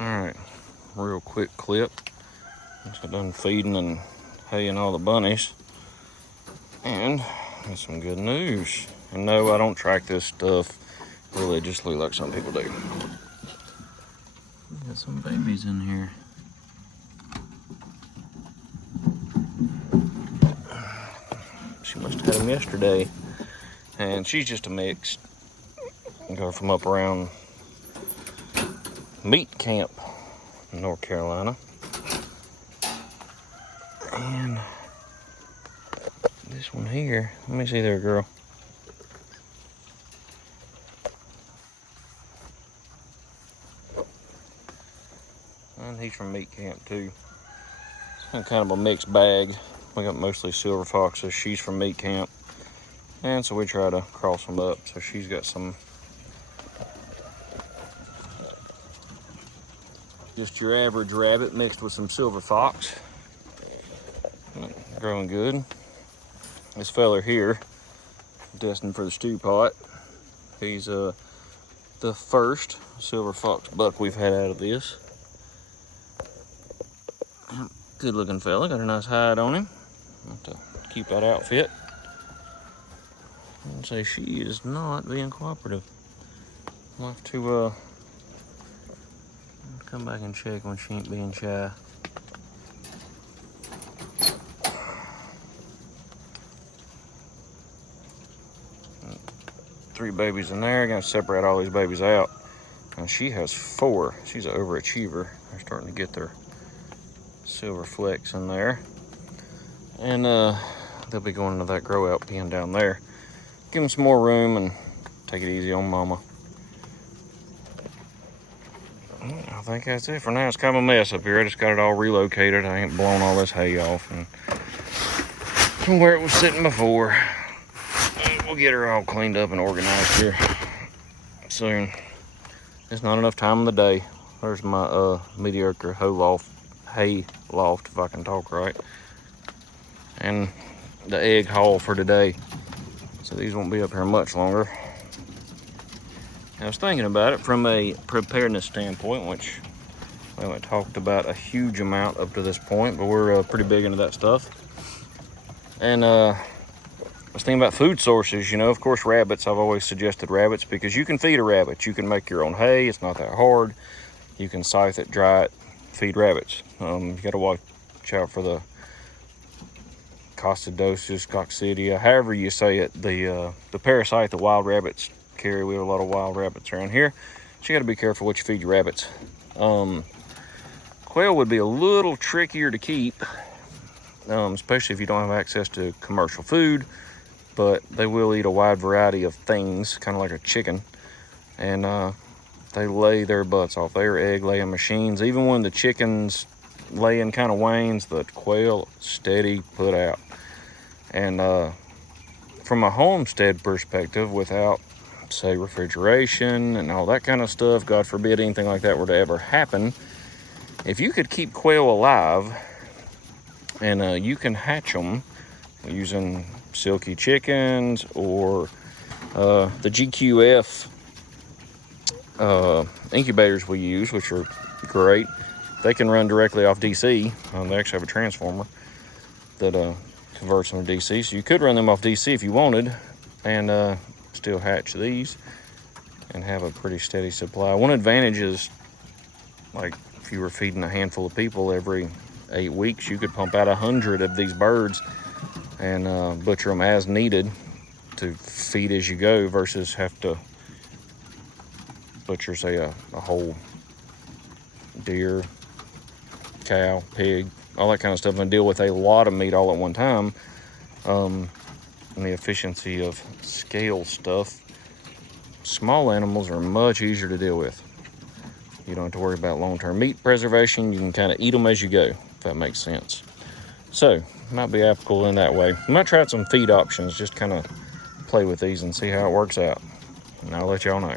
Alright, real quick clip. Just got done feeding and haying all the bunnies. And got some good news. And no, I don't track this stuff religiously like some people do. Got some babies in here. She must have had them yesterday. And she's just a mix. Go from up around meat camp in North Carolina. And this one here, let me see there, girl. And he's from meat camp too. It's kind of a mixed bag. We got mostly silver foxes. She's from meat camp. And so we try to cross them up. So she's got some just your average rabbit mixed with some silver fox. Growing good. This fella here, destined for the stew pot. He's the first silver fox buck we've had out of this. Good looking fella, got a nice hide on him. I'll have to keep that outfit. I'd say she is not being cooperative. I'll have to come back and check when she ain't being shy. Three babies in there. Gonna separate all these babies out. And she has 4. She's an overachiever. They're starting to get their silver flecks in there. And they'll be going into that grow out pen down there. Give them some more room and take it easy on mama. I think that's it for now. It's kind of a mess up here. I just got it all relocated. I ain't blown all this hay off and from where it was sitting before. We'll get her all cleaned up and organized here soon. It's not enough time of the day. There's my mediocre hay loft, if I can talk right. And the egg haul for today. So these won't be up here much longer. I was thinking about it from a preparedness standpoint, which we haven't talked about a huge amount up to this point, but we're pretty big into that stuff. And I was thinking about food sources. You know, of course, rabbits. I've always suggested rabbits because you can feed a rabbit. You can make your own hay. It's not that hard. You can scythe it, dry it, feed rabbits. You got to watch out for the coccidiosis, coccidia, however you say it, the parasite that wild rabbits carry. We have a lot of wild rabbits around here, so you got to be careful what you feed your rabbits. Quail would be a little trickier to keep, especially if you don't have access to commercial food, but they will eat a wide variety of things, kind of like a chicken, and they lay their butts off. They are egg laying machines. Even when the chickens laying kind of wanes, the quail steady put out. And from a homestead perspective, without say refrigeration and all that kind of stuff, God forbid anything like that were to ever happen, if you could keep quail alive and you can hatch them using silky chickens or the GQF incubators we use, which are great. They can run directly off DC. They actually have a transformer that converts them to DC. So you could run them off DC if you wanted and still hatch these and have a pretty steady supply. One advantage is, like, if you were feeding a handful of people every 8 weeks, you could pump out 100 of these birds and butcher them as needed to feed as you go versus have to butcher, say, a whole deer, cow, pig, all that kind of stuff, and deal with a lot of meat all at one time. And the efficiency of scale stuff, small animals are much easier to deal with. You don't have to worry about long-term meat preservation. You can kind of eat them as you go, if that makes sense. So, might be applicable in that way. I might try some feed options, just kind of play with these and see how it works out. And I'll let y'all know.